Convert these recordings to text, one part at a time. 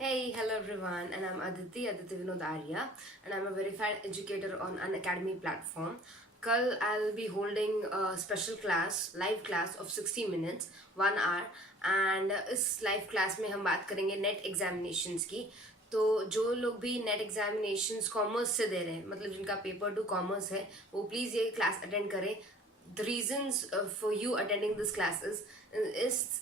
Hey, hello everyone, and I'm ADITIVINODARYA, and I'm a verified educator on Unacademy platform. Kal I'll be holding a special class, live class of 60 minutes, 1 hour, and इस live class में हम बात करेंगे net examinations की. तो जो लोग भी नेट एग्जामिनेशंस कॉमर्स से दे रहे हैं, मतलब जिनका पेपर टू कॉमर्स है, वो प्लीज़ ये क्लास अटेंड करें. The reasons for you attending this class is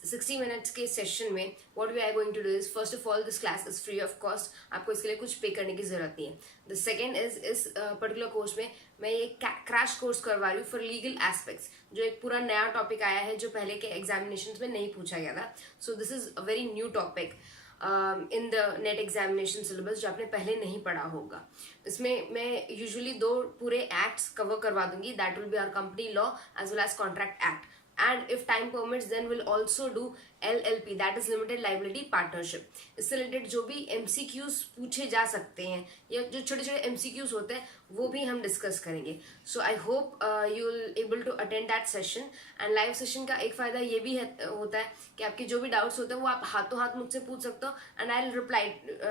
60 minutes के सेशन में what we are going to do is, first of all, this class is free of cost. आपको इसके लिए कुछ पे करने की जरूरत नहीं है. The second is इस पर्टिकुलर कोर्स में मैं ये क्रैश कोर्स करवा रही हूँ फॉर लीगल एस्पेक्ट्स, जो एक पूरा नया टॉपिक आया है जो पहले के एग्जामिनेशन में नहीं पूछा गया था. So this is a very new topic in the net examination syllabus, जो आपने पहले नहीं पढ़ा होगा. इसमें मैं यूजुअली 2 पूरे एक्ट्स कवर करवा दूंगी. That will be our company law as well as contract act, and if time permits then we'll also do LLP, that is limited liability partnership. इससे रिलेटेड जो भी MCQs पूछे जा सकते हैं या जो छोटे छोटे MCQs होते हैं वो भी हम डिस्कस करेंगे. So I hope you will able to attend that session. And live session का एक फायदा ये भी होता है कि आपके जो भी डाउट्स होते हैं वो आप हाथों हाथ मुझसे पूछ सकते हो, and I will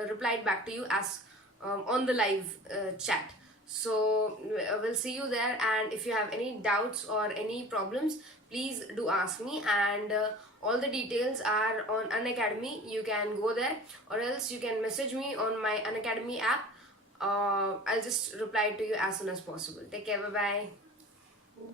reply back to you as on the live chat. So we'll see you there, and if you have any doubts or any problems, please do ask me. And all the details are on Unacademy. You can go there, or else you can message me on my Unacademy app. I'll just reply to you as soon as possible. Take care. Bye bye.